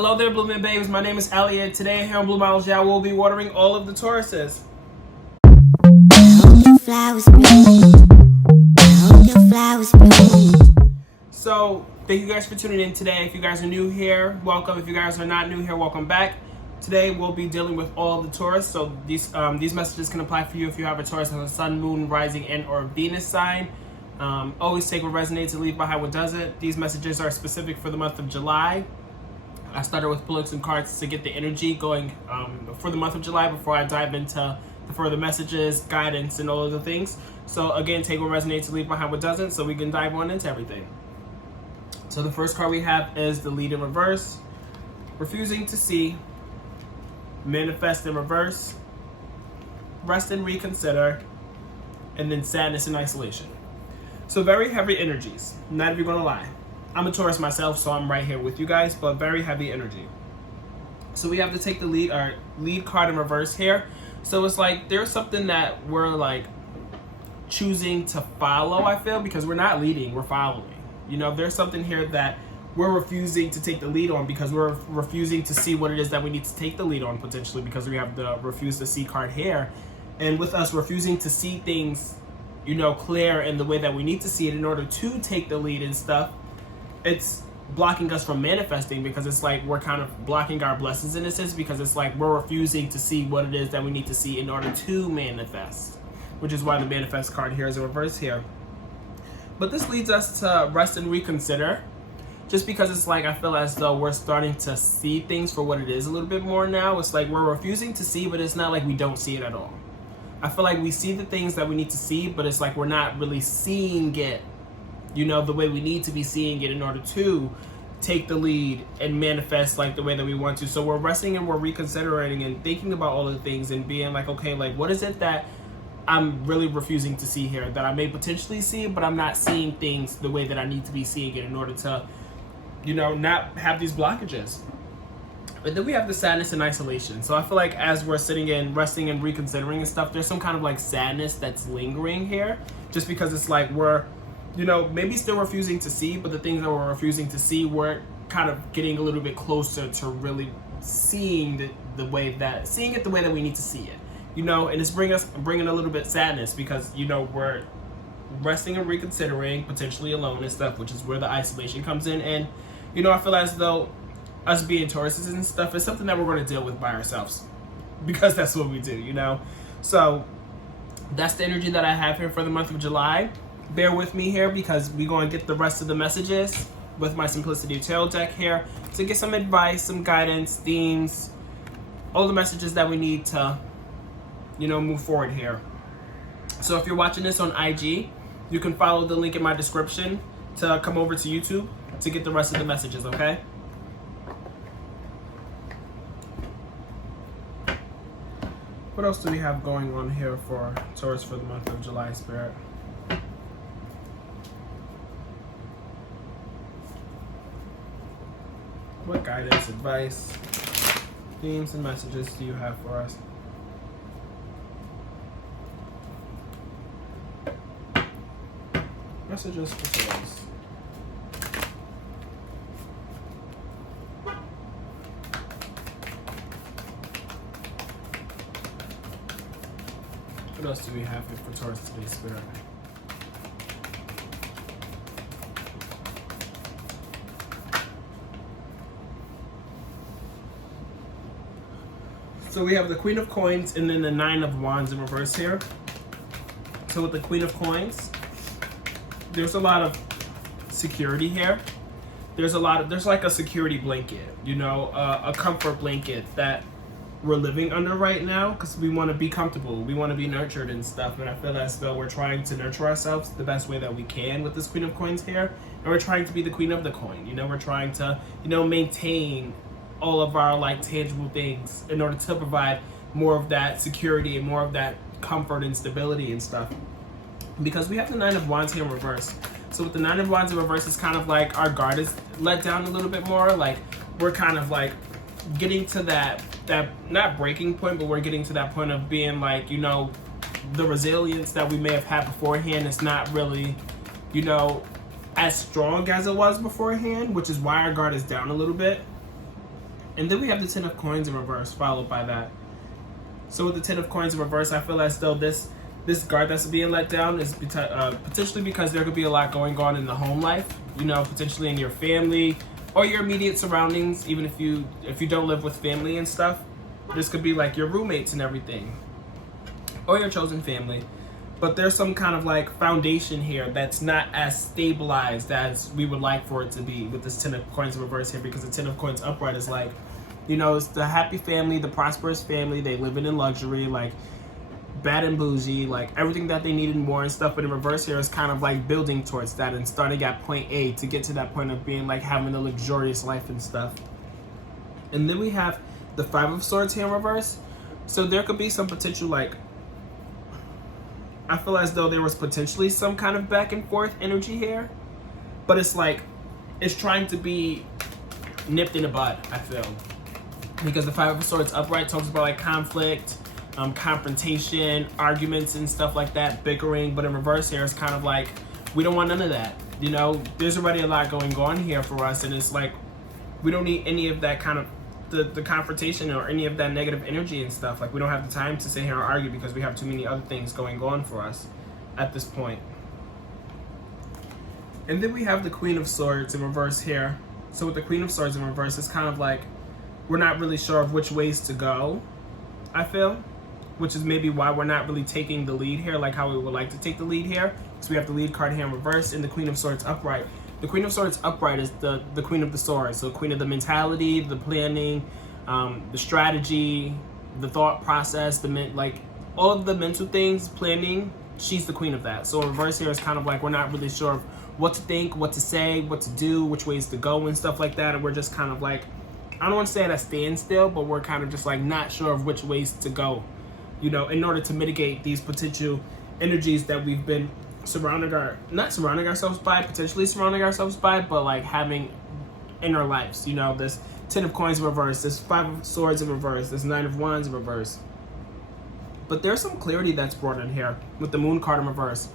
Hello there, Blooming Babes. My name is Elliott. Today here on Bloomology, I will be watering all of the Tauruses. So, thank you guys for tuning in today. If you guys are new here, welcome. If you guys are not new here, welcome back. Today, we'll be dealing with all of the Taurus. So, these messages can apply for you if you have a Taurus on the Sun, Moon, Rising, and or Venus sign. Always take what resonates and leave behind what doesn't. These messages are specific for the month of July. I started with pulling some cards to get the energy going for the month of July before I dive into the further messages, guidance, and all of the things. So again, take what resonates and leave behind what doesn't, so we can dive on into everything. So the first card we have is the Lead in Reverse, Refusing to See, Manifest in Reverse, Rest and Reconsider, and then Sadness and Isolation. So very heavy energies, not even gonna lie. I'm a Taurus myself, so I'm right here with you guys, but very heavy energy. So we have to take the lead card in reverse here. So it's like there's something that we're like choosing to follow, I feel, because we're not leading, we're following. You know, there's something here that we're refusing to take the lead on because we're refusing to see what it is that we need to take the lead on, potentially, because we have the refuse to see card here. And with us refusing to see things, you know, clear in the way that we need to see it in order to take the lead and stuff, it's blocking us from manifesting, because it's like we're kind of blocking our blessings in a sense, because it's like we're refusing to see what it is that we need to see in order to manifest, which is why the manifest card here is in reverse here. But this leads us to rest and reconsider, just because it's like I feel as though we're starting to see things for what it is a little bit more now. It's like we're refusing to see, but it's not like we don't see it at all. I feel like we see the things that we need to see, but it's like we're not really seeing it, you know, the way we need to be seeing it in order to take the lead and manifest like the way that we want to. So we're resting and we're reconsidering and thinking about all the things and being like, okay, like what is it that I'm really refusing to see here that I may potentially see, but I'm not seeing things the way that I need to be seeing it in order to, you know, not have these blockages. But then we have the sadness and isolation. So I feel like as we're sitting and resting and reconsidering and stuff, there's some kind of like sadness that's lingering here, just because it's like we're, you know, maybe still refusing to see, but the things that we're refusing to see, we're kind of getting a little bit closer to really seeing it the way that we need to see it, you know. And it's bringing a little bit sadness, because, you know, we're resting and reconsidering, potentially alone and stuff, which is where the isolation comes in. And, you know, I feel as though us being Tauruses and stuff is something that we're going to deal with by ourselves, because that's what we do, you know. So that's the energy that I have here for the month of July. Bear with me here, because we're going to get the rest of the messages with my Simplicity Tarot deck here to get some advice, some guidance, themes, all the messages that we need to, you know, move forward here. So if you're watching this on IG, you can follow the link in my description to come over to YouTube to get the rest of the messages, okay? What else do we have going on here for Taurus for the month of July, Spirit? What guidance, advice, themes, and messages do you have for us? Messages for Taurus. What else do we have here for Taurus today, Spirit? So we have the Queen of Coins and then the Nine of Wands in reverse here. So with the Queen of Coins, there's a lot of security here. There's like a security blanket, you know, a comfort blanket that we're living under right now, because we want to be comfortable, we want to be nurtured and stuff. And I feel as though we're trying to nurture ourselves the best way that we can with this Queen of Coins here, and we're trying to be the Queen of the Coin. You know, we're trying to, you know, maintain all of our like tangible things in order to provide more of that security and more of that comfort and stability and stuff, because we have the Nine of Wands here in reverse. So with the Nine of Wands in reverse, it's kind of like our guard is let down a little bit more. Like we're kind of like getting to that not breaking point, but we're getting to that point of being like, you know, the resilience that we may have had beforehand is not really, you know, as strong as it was beforehand, which is why our guard is down a little bit. And then we have the Ten of Coins in reverse, followed by that. So with the Ten of Coins in reverse, I feel as though this guard that's being let down is potentially because there could be a lot going on in the home life, you know, potentially in your family or your immediate surroundings, even if you don't live with family and stuff. This could be like your roommates and everything, or your chosen family. But there's some kind of like foundation here that's not as stabilized as we would like for it to be with this Ten of Coins in reverse here, because the Ten of Coins upright is like, you know, it's the happy family, the prosperous family, they live in luxury, like bad and bougie, like everything that they need and more and stuff. But in reverse here is kind of like building towards that and starting at point A to get to that point of being like having a luxurious life and stuff. And then we have the Five of Swords here in reverse. So there could be some potential, like, I feel as though there was potentially some kind of back and forth energy here, but it's like it's trying to be nipped in the bud, I feel, because the Five of Swords upright talks about like conflict, confrontation, arguments and stuff like that, bickering. But in reverse here, it's kind of like we don't want none of that. You know, there's already a lot going on here for us, and it's like we don't need any of that kind of the confrontation or any of that negative energy and stuff. Like we don't have the time to sit here and argue because we have too many other things going on for us at this point. And then we have the Queen of Swords in reverse here. So with the Queen of Swords in reverse, it's kind of like we're not really sure of which ways to go, I feel, which is maybe why we're not really taking the lead here like how we would like to take the lead here. So we have the lead card here in reverse and the Queen of Swords upright. The Queen of Swords upright is the Queen of the Swords. So Queen of the mentality, the planning, the strategy, the thought process, like all of the mental things, planning, she's the queen of that. So in reverse here is kind of like we're not really sure of what to think, what to say, what to do, which ways to go and stuff like that. And we're just kind of like, I don't want to say at a standstill, but we're kind of just like not sure of which ways to go, you know, in order to mitigate these potential energies that we've been not surrounding ourselves by, potentially surrounding ourselves by, but like having in our lives. You know, this Ten of Coins in reverse, this Five of Swords in reverse, this Nine of Wands in reverse. But there's some clarity that's brought in here with the Moon card in reverse.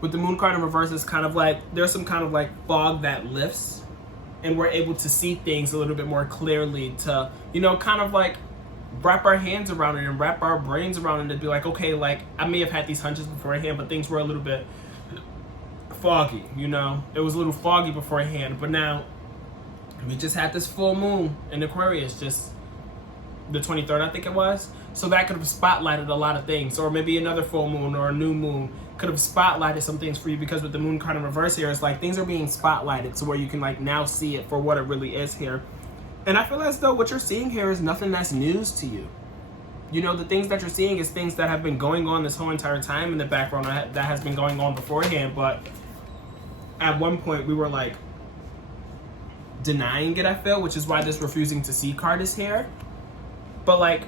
With the Moon card in reverse, it's kind of like there's some kind of like fog that lifts, and we're able to see things a little bit more clearly to, you know, kind of like wrap our hands around it and wrap our brains around it and be like, okay, like I may have had these hunches beforehand, but things were a little bit foggy, you know, it was a little foggy beforehand, but now we just had this full moon in Aquarius, just the 23rd, I think it was. So that could have spotlighted a lot of things, or maybe another full moon or a new moon could have spotlighted some things for you, because with the Moon card in reverse here, it's like things are being spotlighted to where you can like now see it for what it really is here. And I feel as though what you're seeing here is nothing that's news to you. You know, the things that you're seeing is things that have been going on this whole entire time in the background that has been going on beforehand, but at one point we were like denying it, I feel, which is why this refusing to see card is here. But like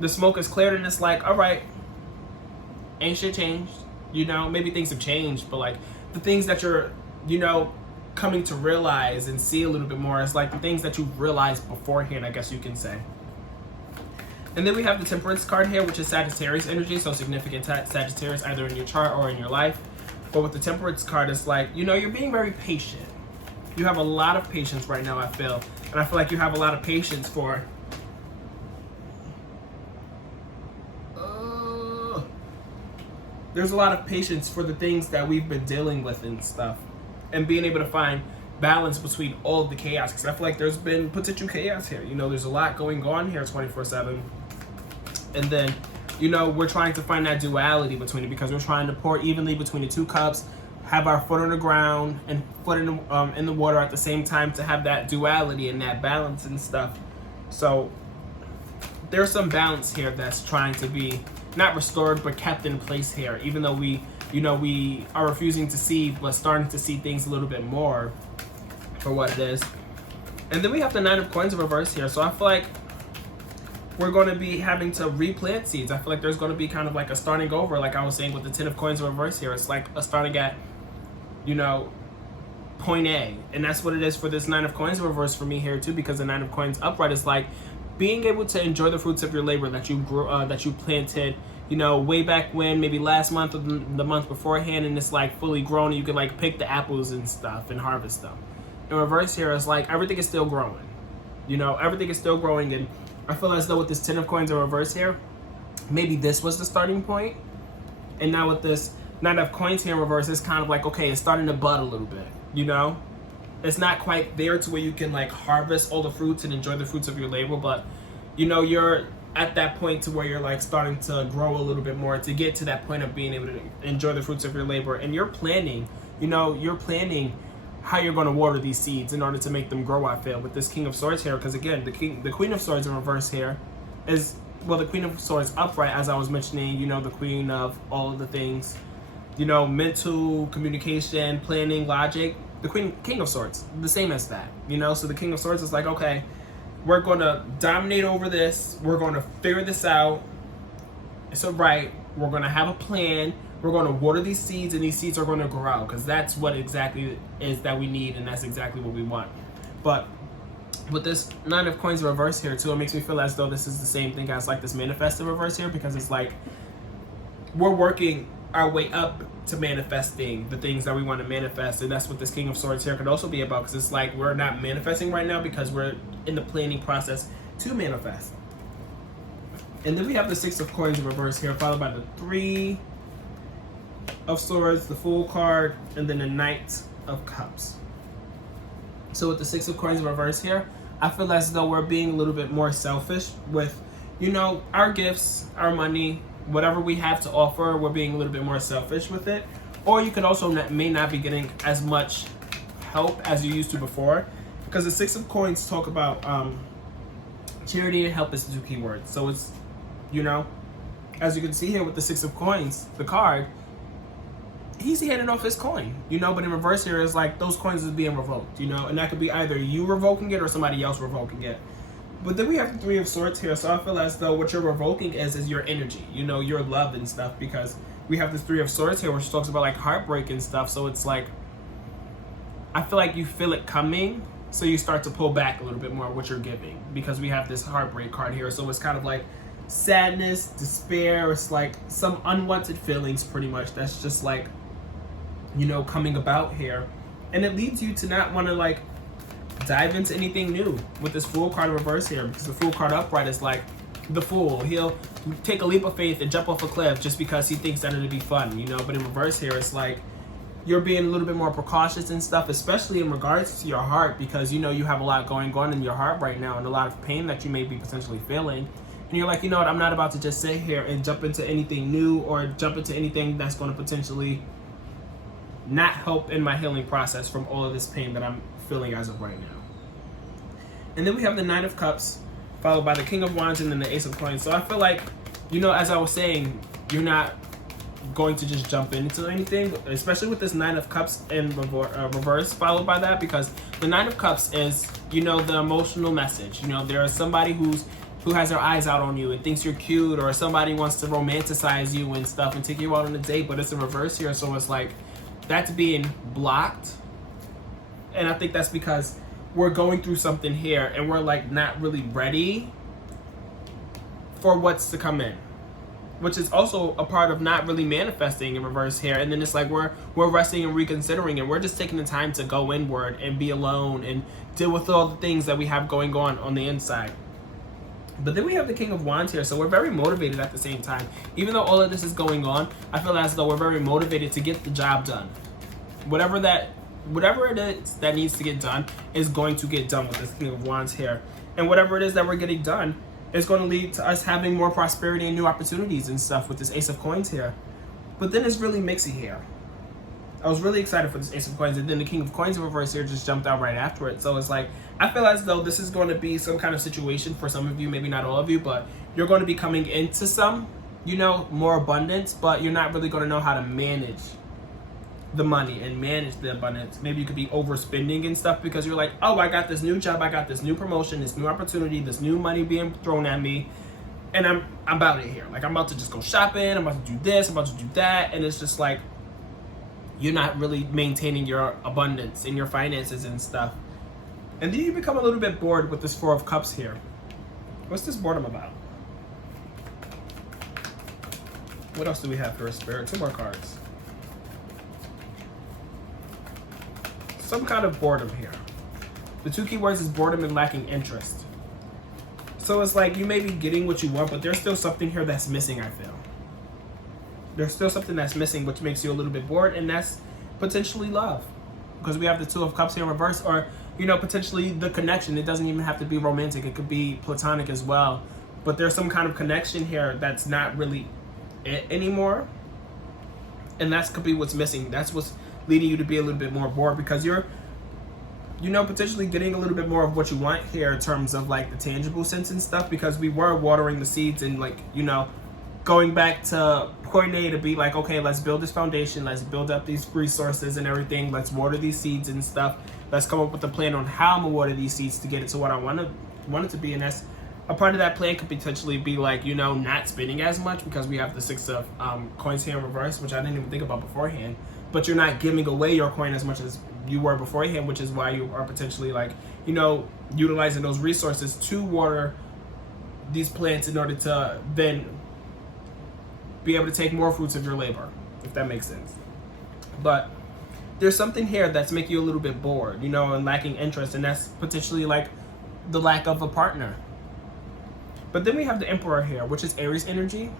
the smoke is cleared and it's like, all right, ain't shit changed. You know, maybe things have changed, but like the things that you're, you know, coming to realize and see a little bit more is like the things that you've realized beforehand, I guess you can say. And then we have the Temperance card here, which is Sagittarius energy, so significant Sagittarius either in your chart or in your life. But with the Temperance card, it's like, you know, you're being very patient. You have a lot of patience right now, I feel. And I feel like you have a lot of patience for there's a lot of patience for the things that we've been dealing with and stuff, and being able to find balance between all of the chaos, because I feel like there's been potential chaos here. You know, there's a lot going on here 24/7, and then, you know, we're trying to find that duality between it, because we're trying to pour evenly between the two cups, have our foot on the ground and foot in the water at the same time, to have that duality and that balance and stuff. So there's some balance here that's trying to be not restored but kept in place here, even though we are refusing to see, but starting to see things a little bit more for what it is. And then we have the Nine of Coins in reverse here. So I feel like we're going to be having to replant seeds. I feel like there's going to be kind of like a starting over, like I was saying with the Ten of Coins in reverse here. It's like a starting at, you know, point A. And that's what it is for this Nine of Coins in reverse for me here too, because the Nine of Coins upright is like being able to enjoy the fruits of your labor that you grew, that you planted, you know, way back when, maybe last month or the month beforehand, and it's like fully grown, and you can like pick the apples and stuff and harvest them. In reverse here, it's like everything is still growing. You know, everything is still growing, and I feel as though with this 10 of coins in reverse here, maybe this was the starting point. And now with this 9 of coins here in reverse, it's kind of like, okay, it's starting to bud a little bit, you know? It's not quite there to where you can like harvest all the fruits and enjoy the fruits of your labor, but you know, you're at that point to where you're like starting to grow a little bit more to get to that point of being able to enjoy the fruits of your labor. And you're planning, you know, you're planning how you're going to water these seeds in order to make them grow, I feel, with this King of Swords here. Because again, the Queen of Swords in reverse here is, well, the Queen of Swords upright, as I was mentioning, you know, the queen of all of the things, you know, mental communication, planning, logic. The King of Swords, the same as that, you know. So the King of Swords is like, okay, we're going to dominate over this. We're going to figure this out. So right, we're going to have a plan. We're going to water these seeds, and these seeds are going to grow, because that's what exactly is that we need, and that's exactly what we want. But with this 9 of coins reverse here too, it makes me feel as though this is the same thing as like this manifest in reverse here, because it's like we're working our way up to manifesting the things that we want to manifest. And that's what this King of Swords here could also be about, because it's like we're not manifesting right now because we're in the planning process to manifest. And then we have the 6 of coins in reverse here, followed by the 3 of swords, the Fool card, and then the Knight of Cups. So with the 6 of coins in reverse here, I feel as though we're being a little bit more selfish with, you know, our gifts, our money, whatever we have to offer. We're being a little bit more selfish with it. Or you could also may not be getting as much help as you used to before, because the 6 of coins talk about charity and help is the 2 keywords. So it's, you know, as you can see here with the 6 of coins, the card, he's handing off his coin, you know. But in reverse here is like those coins is being revoked, you know, and that could be either you revoking it or somebody else revoking it. But then we have the 3 of swords here, so I feel as though what you're revoking is your energy, you know, your love and stuff, because we have the 3 of swords here, which talks about like heartbreak and stuff. So it's like, I feel like you feel it coming, so you start to pull back a little bit more what you're giving, because we have this heartbreak card here. So it's kind of like sadness, despair. It's like some unwanted feelings, pretty much, that's just like, you know, coming about here. And it leads you to not want to like dive into anything new with this Fool card in reverse here, because the Fool card upright is like the fool. He'll take a leap of faith and jump off a cliff just because he thinks that it'll be fun, you know. But in reverse here, it's like you're being a little bit more precautious and stuff, especially in regards to your heart, because you know you have a lot going on in your heart right now and a lot of pain that you may be potentially feeling. And you're like, you know what, I'm not about to just sit here and jump into anything new or jump into anything that's going to potentially not help in my healing process from all of this pain that I'm feeling as of right now. And then we have the 9 of Cups, followed by the King of Wands, and then the Ace of Coins. So I feel like, you know, as I was saying, you're not going to just jump into anything, especially with this 9 of Cups in reverse, followed by that, because the 9 of Cups is, you know, the emotional message. You know, there is somebody who has their eyes out on you and thinks you're cute, or somebody wants to romanticize you and stuff and take you out on a date, but it's in reverse here. So it's like that's being blocked. And I think that's because we're going through something here and we're like not really ready for what's to come in, which is also a part of not really manifesting in reverse here. And then it's like we're resting and reconsidering, and we're just taking the time to go inward and be alone and deal with all the things that we have going on the inside. But then we have the King of Wands here, so we're very motivated at the same time. Even though all of this is going on, I feel as though we're very motivated to get the job done. Whatever it is that needs to get done is going to get done with this King of Wands here. And whatever it is that we're getting done is going to lead to us having more prosperity and new opportunities and stuff with this Ace of Coins here. But then it's really mixy here. I was really excited for this Ace of Coins, and then the King of Coins in reverse here just jumped out right after it. So it's like, I feel as though this is going to be some kind of situation for some of you, maybe not all of you, but you're going to be coming into some, you know, more abundance, but you're not really going to know how to manage the money and manage the abundance. Maybe you could be overspending and stuff because you're like, oh, I got this new job, I got this new promotion, this new opportunity, this new money being thrown at me, and I'm about it here. Like, I'm about to just go shopping, I'm about to do this, I'm about to do that, and it's just like you're not really maintaining your abundance and your finances and stuff. And then you become a little bit bored with this 4 of Cups here. What's this boredom about? What else do we have for a Spirit? 2 more cards. Some kind of boredom here. The two key words is boredom and lacking interest. So it's like you may be getting what you want, but there's still something here that's missing, I feel. There's still something that's missing, which makes you a little bit bored, and that's potentially love. Because we have the Two of Cups here in reverse, or, you know, potentially the connection. It doesn't even have to be romantic. It could be platonic as well. But there's some kind of connection here that's not really it anymore. And that could be what's missing. That's what's leading you to be a little bit more bored, because you're, you know, potentially getting a little bit more of what you want here in terms of like the tangible sense and stuff, because we were watering the seeds and, like, you know, going back to point A to be like, okay, let's build this foundation, let's build up these resources and everything, let's water these seeds and stuff, let's come up with a plan on how I'm gonna water these seeds to get it to what I want it to be. And that's a part of that plan could potentially be like, you know, not spending as much, because we have the Six of coins here in reverse, which I didn't even think about beforehand. But you're not giving away your coin as much as you were beforehand, which is why you are potentially, like, you know, utilizing those resources to water these plants in order to then be able to take more fruits of your labor, if that makes sense. But there's something here that's making you a little bit bored, you know, and lacking interest, and that's potentially like the lack of a partner. But then we have the Emperor here, which is Aries energy.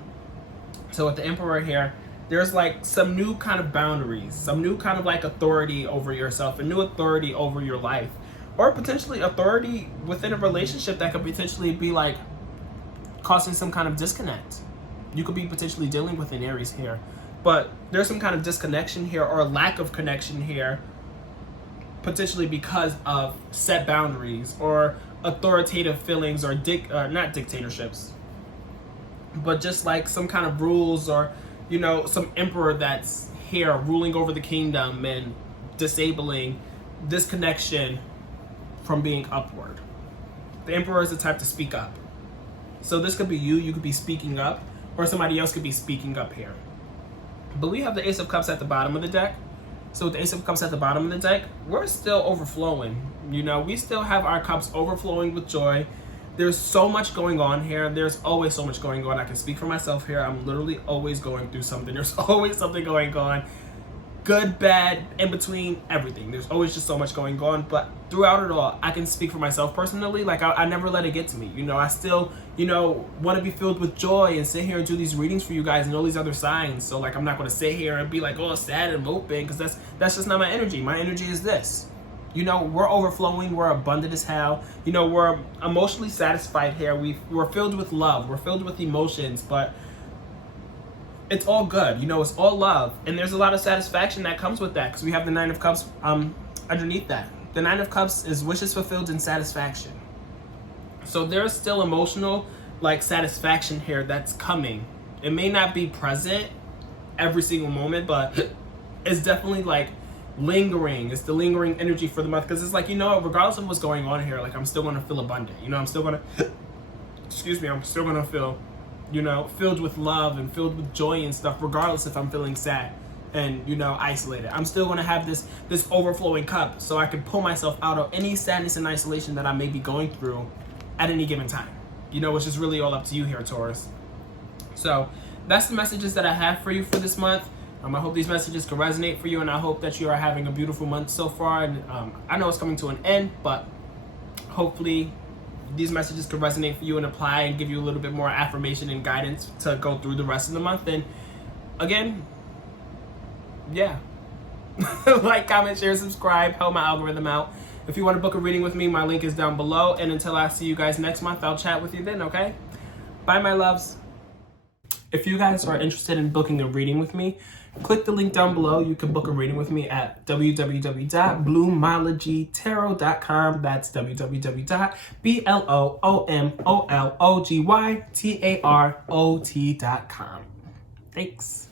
So with the Emperor here, there's like some new kind of boundaries, some new kind of like authority over yourself, a new authority over your life, or potentially authority within a relationship that could potentially be like causing some kind of disconnect. You could be potentially dealing with an Aries here, but there's some kind of disconnection here or lack of connection here, potentially because of set boundaries or authoritative feelings, or not dictatorships, but just like some kind of rules, or, you know, some emperor that's here ruling over the kingdom and disabling this connection from being upward. The Emperor is the type to speak up. So this could be you could be speaking up, or somebody else could be speaking up here. But we have the Ace of Cups at the bottom of the deck. So with the Ace of Cups at the bottom of the deck, we're still overflowing. You know, we still have our cups overflowing with joy. There's so much going on here. There's always so much going on. I can speak for myself here. I'm literally always going through something. There's always something going on. Good, bad, in between, everything. There's always just so much going on. But throughout it all, I can speak for myself personally. Like, I never let it get to me. You know, I still, you know, want to be filled with joy and sit here and do these readings for you guys and all these other signs. So, like, I'm not going to sit here and be like, oh, sad and moping, because that's just not my energy. My energy is this. You know, we're overflowing. We're abundant as hell. You know, we're emotionally satisfied here. We're filled with love. We're filled with emotions, but it's all good. You know, it's all love. And there's a lot of satisfaction that comes with that, because we have the Nine of Cups underneath that. The Nine of Cups is wishes fulfilled and satisfaction. So there's still emotional, like, satisfaction here that's coming. It may not be present every single moment, but it's definitely, like, lingering. It's the lingering energy for the month, because it's like, you know, regardless of what's going on here, like, I'm still going to feel abundant. You know, I'm still going to, excuse me, I'm still going to feel, you know, filled with love and filled with joy and stuff, regardless if I'm feeling sad and, you know, isolated. I'm still going to have this overflowing cup, so I can pull myself out of any sadness and isolation that I may be going through at any given time. You know, it's just really all up to you here, Taurus. So that's the messages that I have for you for this month. I hope these messages can resonate for you, and I hope that you are having a beautiful month so far. And I know it's coming to an end, but hopefully these messages can resonate for you and apply and give you a little bit more affirmation and guidance to go through the rest of the month. And again, yeah, like, comment, share, subscribe, help my algorithm out. If you want to book a reading with me, my link is down below. And until I see you guys next month, I'll chat with you then, okay? Bye, my loves. If you guys are interested in booking a reading with me, click the link down below. You can book a reading with me at www.bloomologytarot.com. That's www.bloomologytarot.com. Thanks.